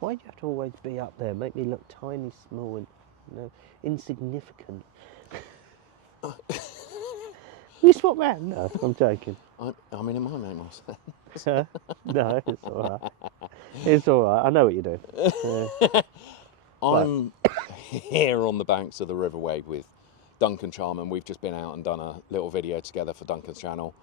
Why do you have to always be up there? Make me look tiny, small, and insignificant. You swap round? No, I'm joking. I mean, it might make more sense. No, it's all right. It's all right. I know what you're doing. I'm here on the banks of the River Wade with Duncan Charman. We've just been out and done a little video together for Duncan's channel.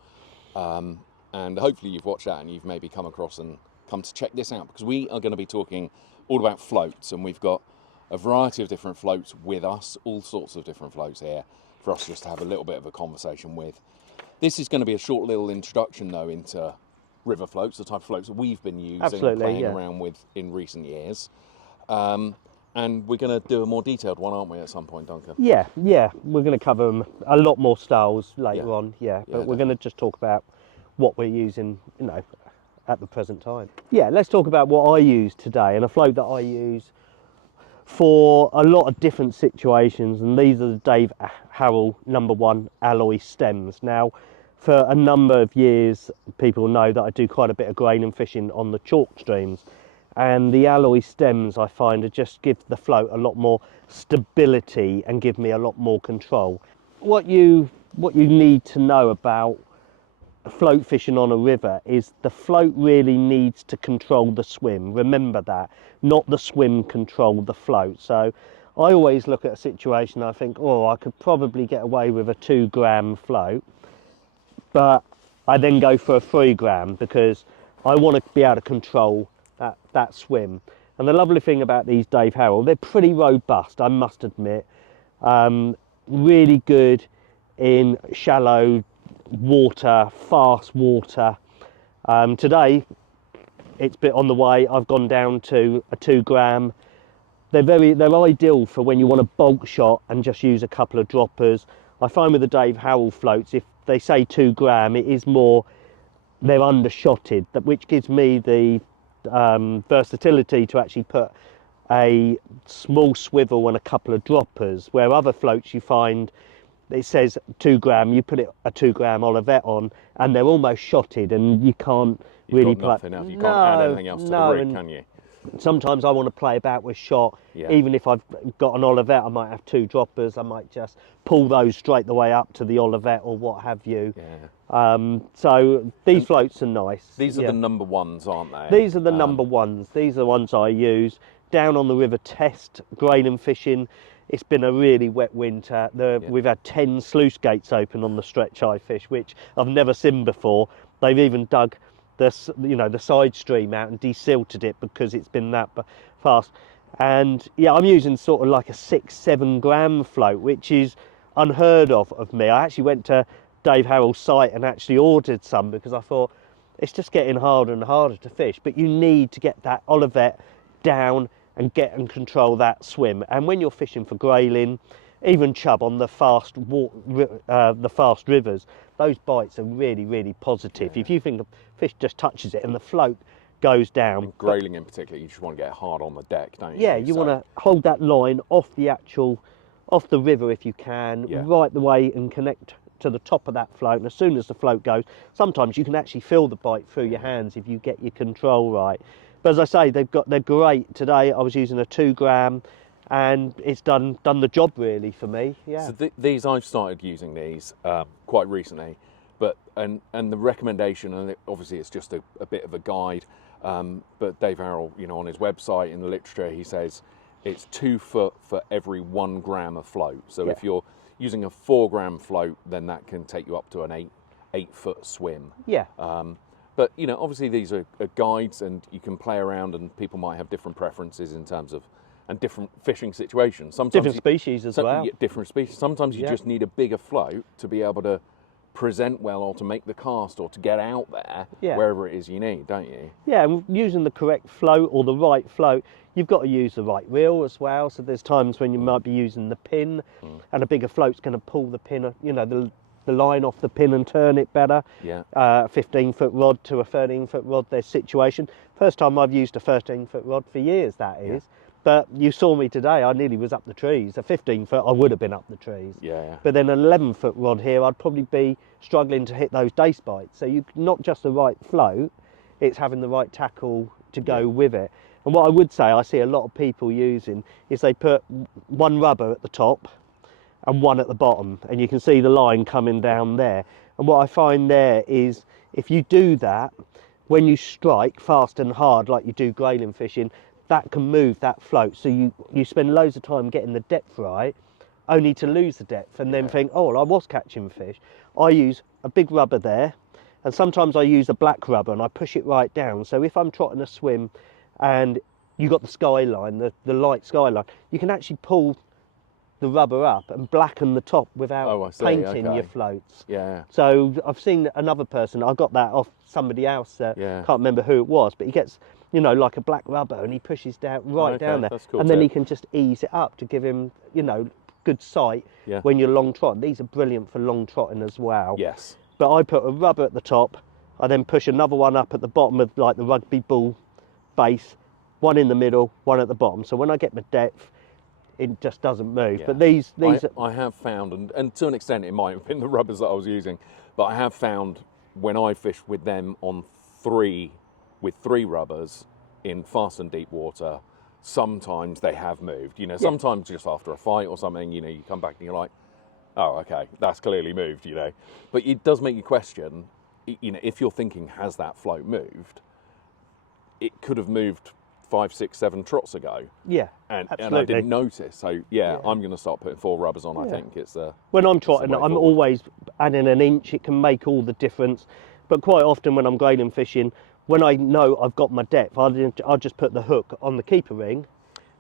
And hopefully you've watched that and you've maybe come across and come to check this out, because we are going to be talking all about floats, and we've got a variety of different floats with us, all sorts of different floats here for us just to have a little bit of a conversation with. This is going to be a short little introduction though into river floats, the type of floats that we've been using and playing around with in recent years. And we're going to do a more detailed one, aren't we, at some point, Duncan? Yeah. We're going to cover a lot more styles later on. But we're going to just talk about what we're using, at the present time. Yeah, let's talk about what I use today, and a float that I use for a lot of different situations, and these are the Dave Harrell #1 alloy stems. Now, for a number of years, people know that I do quite a bit of graining fishing on the chalk streams, and the alloy stems I find just give the float a lot more stability and give me a lot more control. What you need to know about float fishing on a river is the float really needs to control the swim. Remember that, not the swim control the float. So I always look at a situation, I think, oh, I could probably get away with a 2 gram float, but I then go for a 3 gram because I want to be able to control that swim. And the lovely thing about these Dave Harrell, they're pretty robust, I must admit. Really good in shallow water, fast water. Today it's a bit on the way, I've gone down to a 2 gram. They're ideal for when you want a bulk shot and just use a couple of droppers. I find with the Dave Harrell floats, if they say 2 gram, it is more, they're undershotted, which gives me the versatility to actually put a small swivel and a couple of droppers, where other floats you find it says 2 gram, you put a 2 gram Olivet on and they're almost shotted and you can't really play. You can't add anything else to the rig, can you? Sometimes I want to play about with shot. Even if I've got an Olivet, I might have 2 droppers, I might just pull those straight the way up to the Olivet or what have you. So these floats are nice. These are the #1s, aren't they? These are the #1s. These are the ones I use. Down on the river test, graining fishing, it's been a really wet winter. We've had 10 sluice gates open on the stretch I fish, which I've never seen before. They've even dug the side stream out and desilted it because it's been that fast. And yeah, I'm using sort of like a 6-7 gram float, which is unheard of me. I actually went to Dave Harrell's site and actually ordered some because I thought it's just getting harder and harder to fish, but you need to get that Olivet down and control that swim. And when you're fishing for grayling, even chub on the fast rivers, those bites are really positive. If you think a fish just touches it and the float goes down, and grayling in particular, you just want to get hard on the deck, don't you? Yeah, you want to hold that line off the river if you can, right the way, and connect to the top of that float. And as soon as the float goes, sometimes you can actually feel the bite through your hands if you get your control right. But as I say, they're great. Today I was using a 2 gram and it's done the job really for me. So these, I've started using these quite recently, but and the recommendation, and obviously it's just a bit of a guide, but Dave Harrell, on his website, in the literature, he says it's 2 foot for every 1 gram of float. So if you're using a 4 gram float, then that can take you up to an 8 foot swim. But obviously these are guides, and you can play around, and people might have different preferences in terms of, and different fishing situations. Sometimes different species as well. Different species. Sometimes you just need a bigger float to be able to present well, or to make the cast, or to get out there wherever it is you need, don't you? Yeah, and using the correct float or the right float, you've got to use the right reel as well. So there's times when you might be using the pin, and a bigger float's going to pull the pin, the line off the pin and turn it better. 15-foot rod to a 13-foot rod, there's situation. First time I've used a 13-foot rod for years, that is. But you saw me today, I nearly was up the trees. A 15-foot, I would have been up the trees. But then an 11-foot rod here, I'd probably be struggling to hit those dace bites. So not just the right float, it's having the right tackle to go with it. And what I would say I see a lot of people using is they put one rubber at the top and one at the bottom, and you can see the line coming down there. And what I find there is if you do that, when you strike fast and hard like you do grayling fishing, that can move that float. So you spend loads of time getting the depth right, only to lose the depth and then think, oh, well, I was catching fish. I use a big rubber there, and sometimes I use a black rubber and I push it right down. So if I'm trotting a swim and you got the skyline, the light skyline, you can actually pull the rubber up and blacken the top without painting your floats. Yeah. So I've seen another person, I got that off somebody else, can't remember who it was, but he gets, you know, like a black rubber and he pushes down down there, that's cool and then he can just ease it up to give him, you know, good sight when you're long trotting. These are brilliant for long trotting as well. Yes. But I put a rubber at the top, I then push another one up at the bottom of like the rugby ball base, one in the middle, one at the bottom. So when I get my depth, it just doesn't move. Yeah. But these I have found, and to an extent it might have been the rubbers that I was using, but I have found when I fish with them on with three rubbers in fast and deep water, sometimes they have moved. You know, sometimes just after a fight or something, you know, you come back and you're like, oh, okay, that's clearly moved, you know. But it does make you question, you know, if you're thinking, has that float moved? It could have moved 5, 6, 7 trots ago. Yeah, and absolutely. I didn't notice. So I'm going to start putting 4 rubbers on. I think it's when I'm trotting, I'm always adding an inch. It can make all the difference. But quite often when I'm grayling fishing, when I know I've got my depth, I'll just put the hook on the keeper ring,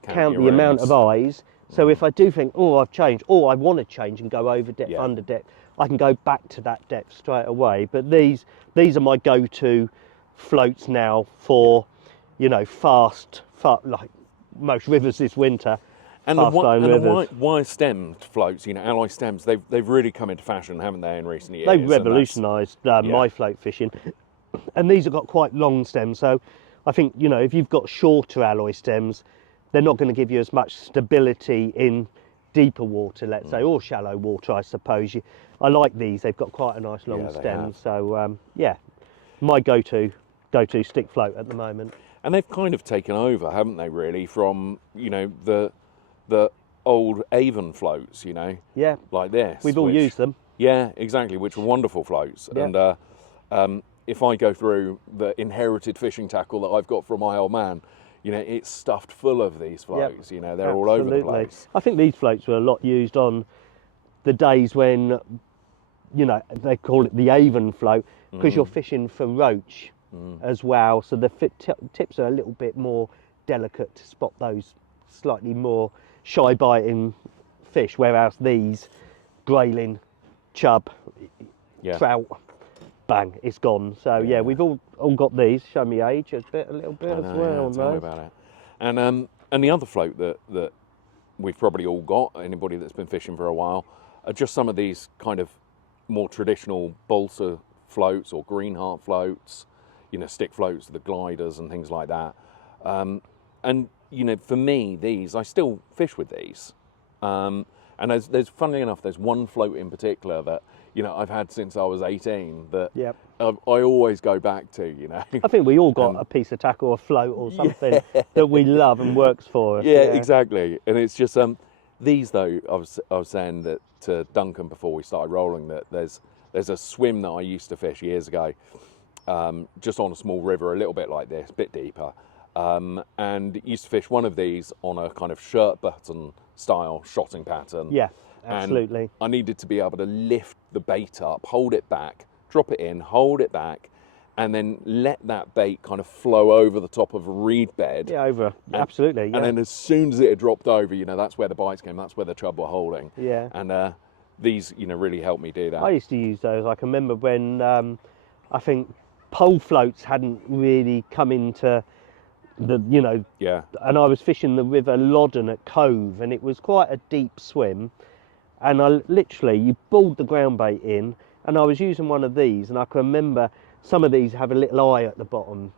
count the amount of eyes. So if I do think, oh, I've changed, or I want to change and go over depth, under depth, I can go back to that depth straight away. But these are my go-to floats now for, you know, fast, like most rivers this winter. And the wire stemmed floats, you know, alloy stems, they've really come into fashion, haven't they, in recent years? They've revolutionised my float fishing. And these have got quite long stems, so I think, you know, if you've got shorter alloy stems, they're not going to give you as much stability in deeper water, let's say, or shallow water, I suppose. I like these, they've got quite a nice long stem. So, my go-to stick float at the moment. And they've kind of taken over, haven't they, really, from, you know, the old Avon floats, you know? Yeah. Like this. We've all used them. Yeah, exactly, which were wonderful floats. Yeah. And if I go through the inherited fishing tackle that I've got from my old man, you know, it's stuffed full of these floats, you know, they're all over the place. I think these floats were a lot used on the days when, you know, they call it the Avon float, because you're fishing for roach as well, so the tips are a little bit more delicate to spot those slightly more shy biting fish, whereas these grayling, chub, trout, bang, it's gone. So yeah, we've all got these. Show me age a little bit as well. Tell me about it. And the other float that we've probably all got, anybody that's been fishing for a while, are just some of these kind of more traditional balsa floats or Greenheart floats, you know, stick floats, the gliders and things like that. And you know, for me, I still fish with these. And there's funnily enough, there's one float in particular that, you know, I've had since I was 18 that I always go back to, you know. I think we all got a piece of tackle, a float or something that we love and works for us. Yeah, exactly. And it's just, these though, I was saying that to Duncan before we started rolling, that there's a swim that I used to fish years ago, just on a small river, a little bit like this, a bit deeper. And used to fish one of these on a kind of shirt button style shotting pattern. Yeah, absolutely. And I needed to be able to lift the bait up, hold it back, drop it in, hold it back, and then let that bait kind of flow over the top of a reed bed. Yeah, absolutely. Yeah. And then as soon as it had dropped over, you know, that's where the bites came, that's where the chub were holding. Yeah. And these, you know, really helped me do that. I used to use those. I can remember when I think pole floats hadn't really come into the, you know, and I was fishing the River Loddon at Cove, and it was quite a deep swim, and you pulled the ground bait in, and I was using one of these, and I can remember some of these have a little eye at the bottom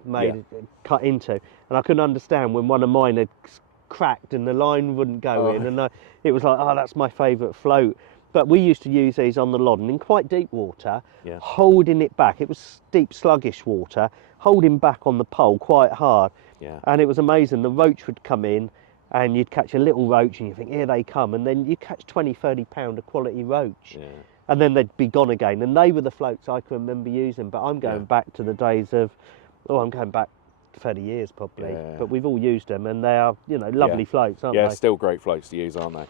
cut into, and I couldn't understand when one of mine had cracked and the line wouldn't go in, and it was like, oh, that's my favourite float. But we used to use these on the Loddon in quite deep water, holding it back. It was deep, sluggish water, holding back on the pole quite hard. Yeah. And it was amazing. The roach would come in and you'd catch a little roach and you think, here they come. And then you catch 20, 30 pound of quality roach. Yeah. And then they'd be gone again. And they were the floats I can remember using. But I'm going back to the days of, I'm going back 30 years probably. Yeah. But we've all used them and they are, lovely floats, aren't Yeah, they? still great floats to use, aren't they?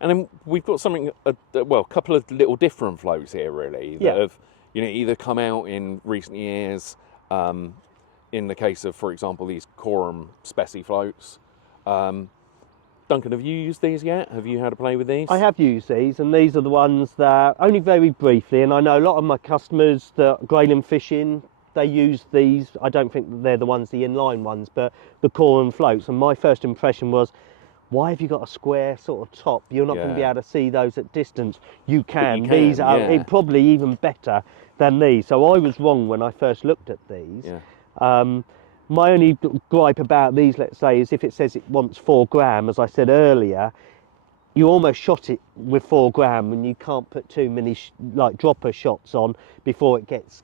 And then we've got a couple of little different floats here, really, that have, either come out in recent years. In the case of, for example, these Korum Speci floats. Duncan, have you used these yet? Have you had a play with these? I have used these, and these are the ones that only very briefly. And I know a lot of my customers that grayling fishing, they use these. I don't think that they're the inline ones, but the Korum floats. And my first impression was, why have you got a square sort of top? You're not going to be able to see those at distance. You can. These are probably even better than these. So I was wrong when I first looked at these. Yeah. My only gripe about these, let's say, is if it says it wants 4 gram, as I said earlier, you almost shot it with 4 gram and you can't put too many dropper shots on before it gets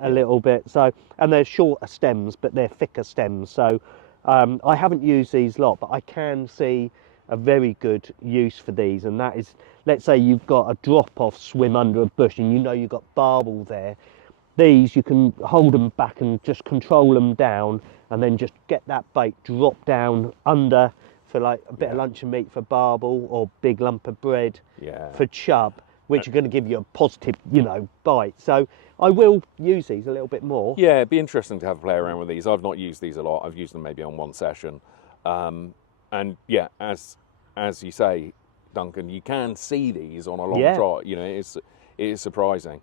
a little bit. So, and they're shorter stems, but they're thicker stems. So I haven't used these lot, but I can see a very good use for these. And that is, let's say you've got a drop off swim under a bush and you've got barbel there. These, you can hold them back and just control them down and then just get that bait drop down under for like a bit of luncheon meat for barbel or big lump of bread for chub, which are going to give you a positive, bite. So I will use these a little bit more. Yeah, it'd be interesting to have a play around with these. I've not used these a lot. I've used them maybe on one session. And yeah, as you say, Duncan, you can see these on a long trot. It is surprising.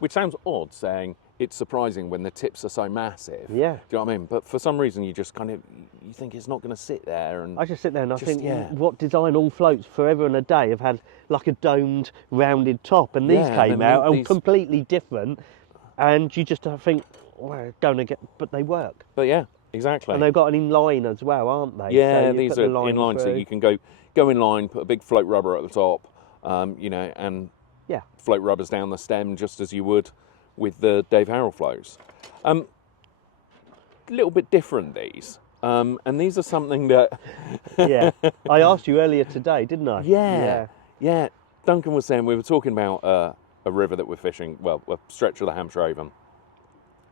Which sounds odd saying it's surprising when the tips are so massive. Yeah. Do you know what I mean? But for some reason you just you think it's not going to sit there. And I just sit there and I think, what design all floats forever and a day have had like a domed, rounded top, and these came out and completely different, and you just think, well, going to get, but they work. But yeah, exactly. And they've got an inline as well, aren't they? Yeah, so these are inline, so you can go in line, put a big float rubber at the top, and float rubbers down the stem just as you would with the Dave Harrell floats. A little bit different these, and these are something that I asked you earlier today, didn't I? Yeah. Duncan was saying, we were talking about a river that we're fishing, well, a stretch of the Hampshire Avon,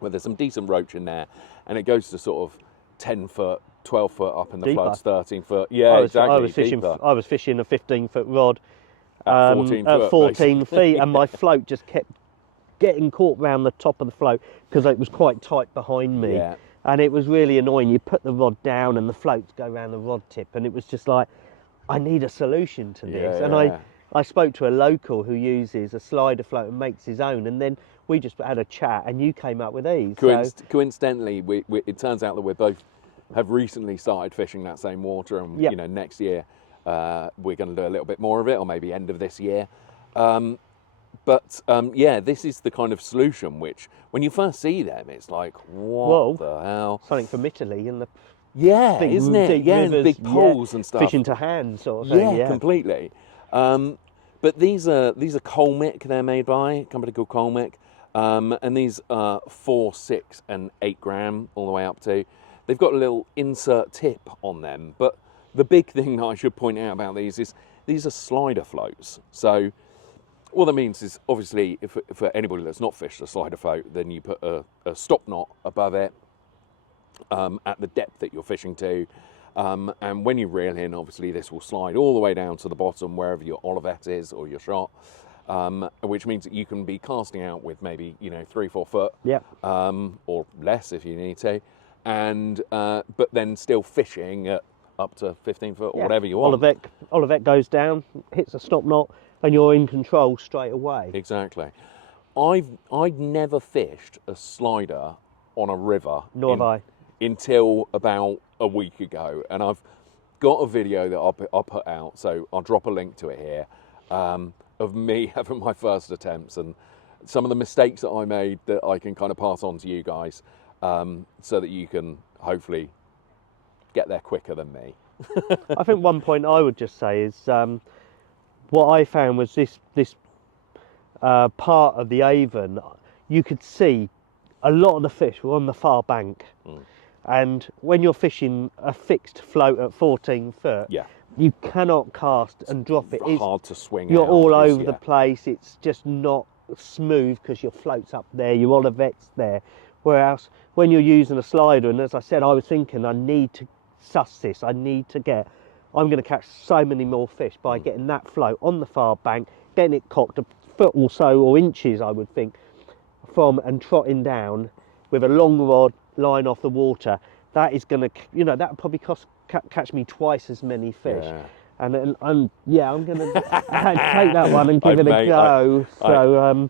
where there's some decent roach in there, and it goes to sort of 10 foot, 12 foot up in the floods, 13 foot. Yeah, exactly. I was fishing a 15-foot rod at 14 feet, and my float just kept getting caught round the top of the float because it was quite tight behind me. Yeah. And it was really annoying. You put the rod down and the floats go around the rod tip, and it was just like, I need a solution to this. And I spoke to a local who uses a slider float and makes his own, and then we just had a chat and you came up with these. Coincidentally, it turns out that we both have recently started fishing that same water, and next year we're going to do a little bit more of it, or maybe end of this year. This is the kind of solution which, when you first see them, it's like, what the hell? Something from Italy and the isn't it? Yeah, and big poles and stuff. Fishing to hand sort of thing. Yeah, completely. But these are Colmic. They're made by a company called Colmic, and these are 4, 6, and 8 gram all the way up to. They've got a little insert tip on them, but the big thing that I should point out about these is these are slider floats. So what that means is, obviously, if for anybody that's not fished a slider float, then you put a stop knot above it at the depth that you're fishing to. And when you reel in, obviously, this will slide all the way down to the bottom, wherever your olivet is or your shot, which means that you can be casting out with maybe, 3, 4 foot, or less if you need to, and but then still fishing at up to 15 foot or whatever you want. Olivet goes down, hits a stop knot, and you're in control straight away. Exactly. I'd never fished a slider on a river. Nor have I. Until about a week ago, and I've got a video that I'll put out, so I'll drop a link to it here, of me having my first attempts and some of the mistakes that I made that I can kind of pass on to you guys, so that you can hopefully get there quicker than me. I think one point I would just say is what I found was this part of the Avon, you could see a lot of the fish were on the far bank. And when you're fishing a fixed float at 14 foot, you cannot cast and drop it. It's hard to swing. You're out all over the place. It's just not smooth because your float's up there, your Olivet's there. Whereas when you're using a slider, and as I said, I was thinking I need to suss this. I'm going to catch so many more fish by getting that float on the far bank, getting it cocked a foot or so, or inches, I would think, from, and trotting down with a long rod line off the water. That is going to, that would probably catch me twice as many fish. And I'm going to take that one and give it a go.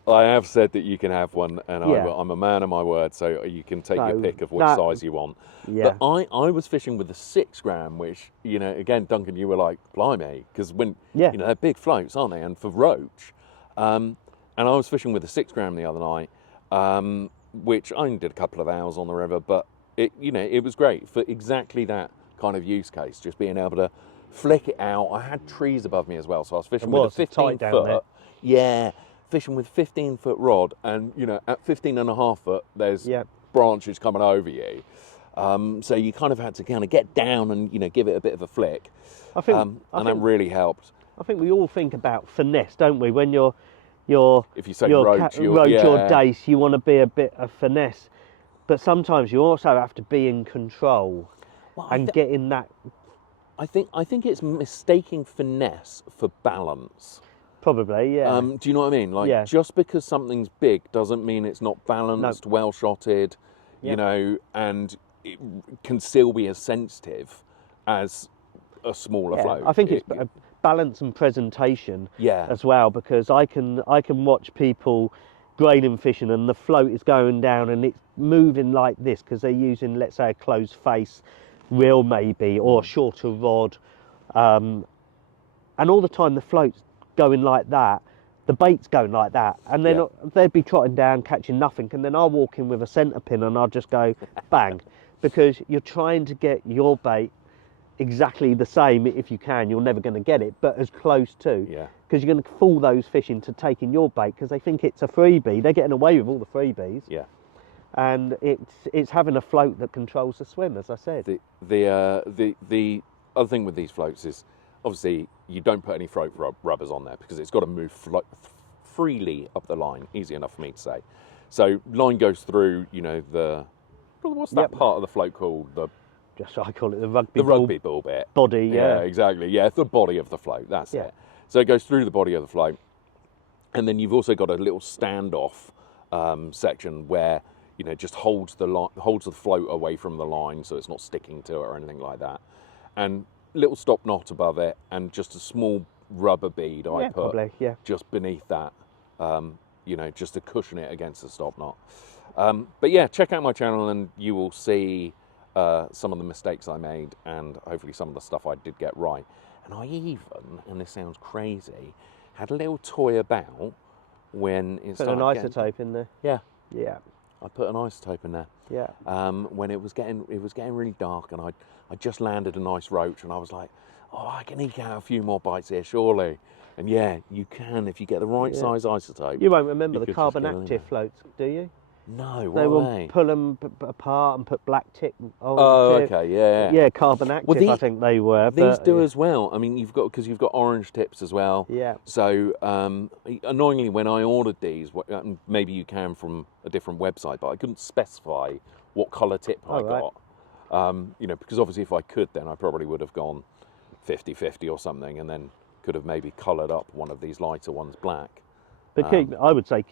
I have said that you can have one, and I'm a man of my word, so you can take your pick of which size you want. But I was fishing with the 6 gram, which, again, Duncan, you were like, blimey, because when, they're big floats, aren't they? And for roach, and I was fishing with the 6 gram the other night, which I only did a couple of hours on the river, but it was great for exactly that kind of use case, just being able to flick it out. I had trees above me as well, so I was fishing with a 15 foot. Fishing with 15 foot rod, and at 15 and a half foot, there's branches coming over you. So you kind of had to get down and give it a bit of a flick. I think that really helped. I think we all think about finesse, don't we? When you're if you say roach or dace, you want to be a bit of finesse, but sometimes you also have to be in control and get in that. I think it's mistaking finesse for balance. Probably, yeah. Do you know what I mean? Just because something's big doesn't mean it's not balanced, well shotted, and it can still be as sensitive as a smaller float. I think it's balance and presentation as well, because I can watch people graining fishing and the float is going down and it's moving like this because they're using, let's say, a closed face reel maybe, or a shorter rod, and all the time the float's going like that, the bait's going like that, and then they'd be trotting down catching nothing, and then I'll walk in with a centre pin and I'll just go bang, because you're trying to get your bait exactly the same. If you can, you're never going to get it, but as close to, because you're going to fool those fish into taking your bait because they think it's a freebie. They're getting away with all the freebies. And it's having a float that controls the swim, as I said. The other thing with these floats is, obviously, you don't put any float rubbers on there because it's got to move freely up the line. Easy enough for me to say. So line goes through, what's that part of the float called? I call it the rugby ball bit. Body, yeah. Exactly. Yeah, it's the body of the float. That's it. So it goes through the body of the float, and then you've also got a little standoff section where just holds the float away from the line, so it's not sticking to it or anything like that. And little stop knot above it, and just a small rubber bead I put just beneath that, just to cushion it against the stop knot. But yeah, check out my channel and you will see some of the mistakes I made, and hopefully some of the stuff I did get right. And I even, and this sounds crazy, had a little toy about when it started. Put an isotope in there. Yeah. I put an isotope in there. When it was getting really dark, and I just landed a nice roach, and I was like, oh, I can eke out a few more bites here, surely. And you can if you get the right size isotope. You won't remember the carbon active floats, do you? No, they will pull them apart and put black tip. Yeah, carbon active. I think they were. These do as well. I mean, you've got orange tips as well. Yeah. So annoyingly, when I ordered these, maybe you can from a different website, but I couldn't specify what colour tip I got. Because obviously, if I could, then I probably would have gone 50-50 or something, and then could have maybe coloured up one of these lighter ones black. But I would say,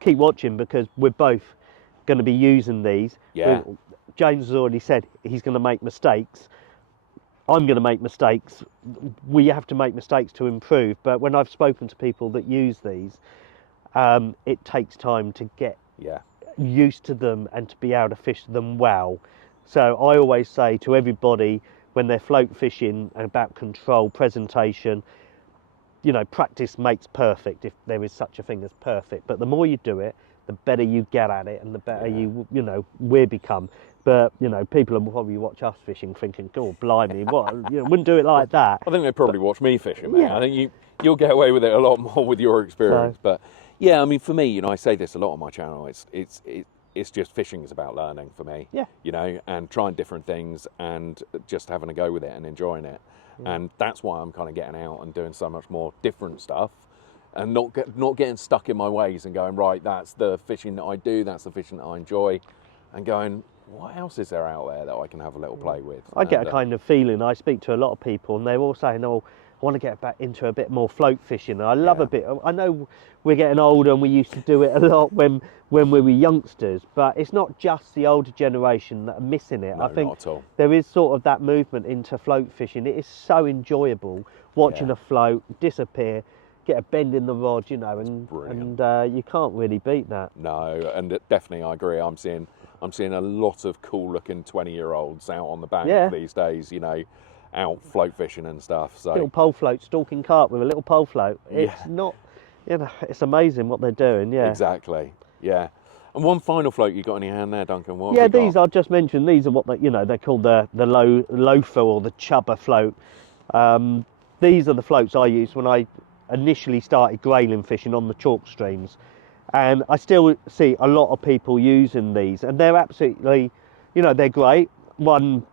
keep watching, because we're both going to be using these. James has already said he's going to make mistakes. I'm going to make mistakes. We have to make mistakes to improve. But when I've spoken to people that use these, it takes time to get used to them and to be able to fish them well. So I always say to everybody when they're float fishing about control, presentation, practice makes perfect, if there is such a thing as perfect. But the more you do it, the better you get at it, and the better we become. But people will probably watch us fishing thinking, "God, blimey, what? Wouldn't do it like that." I think they probably watch me fishing, man. I think you'll get away with it a lot more with your experience. But yeah, I mean, for me, I say this a lot on my channel. it's just fishing is about learning for me. Yeah. You know, and trying different things and just having a go with it and enjoying it. And that's why I'm kind of getting out and doing so much more different stuff, and not getting stuck in my ways and going, right, that's the fishing that I do, that's the fishing that I enjoy, and going, what else is there out there that I can have a little play with? I get a kind of feeling, I speak to a lot of people and they're all saying, oh, I want to get back into a bit more float fishing. And I love a bit, I know we're getting older and we used to do it a lot when we were youngsters, but it's not just the older generation that are missing it. No, I think not at all. there is sort of that movement into float fishing. It is so enjoyable watching a float disappear, get a bend in the rod, you know, and you can't really beat that. No, and definitely I agree. I'm seeing a lot of cool looking 20-year-olds out on the bank these days, you know, out float fishing and stuff. So little pole float, stalking carp with a little pole float. It's not, you know, it's amazing what they're doing. Yeah, exactly. Yeah. And one final float you got in your hand there, Duncan? What yeah, have we these got? I just mentioned. These are what they, you know, they're called the loafer or the Chubber float. These are the floats I used when I initially started grayling fishing on the chalk streams, and I still see a lot of people using these, and they're absolutely, you know, they're great. One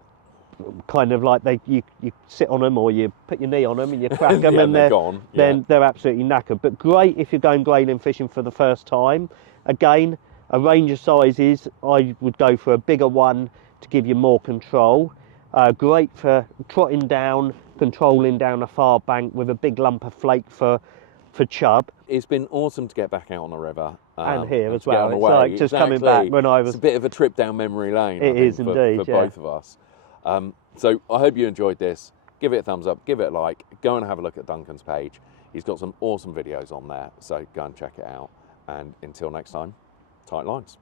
kind of like you sit on them or you put your knee on them and you crack them and they're gone. Then they're absolutely knackered. But great if you're going grayling fishing for the first time. Again, a range of sizes. I would go for a bigger one to give you more control. Great for trotting down, controlling down a far bank with a big lump of flake for chub. It's been awesome to get back out on the river. And here and as to get well. on the It's way. like just coming back when I was... It's a bit of a trip down memory lane, It is indeed, for both of us. So I hope you enjoyed this. Give it a thumbs up, give it a like, go and have a look at Duncan's page. He's got some awesome videos on there, so go and check it out. And until next time, tight lines.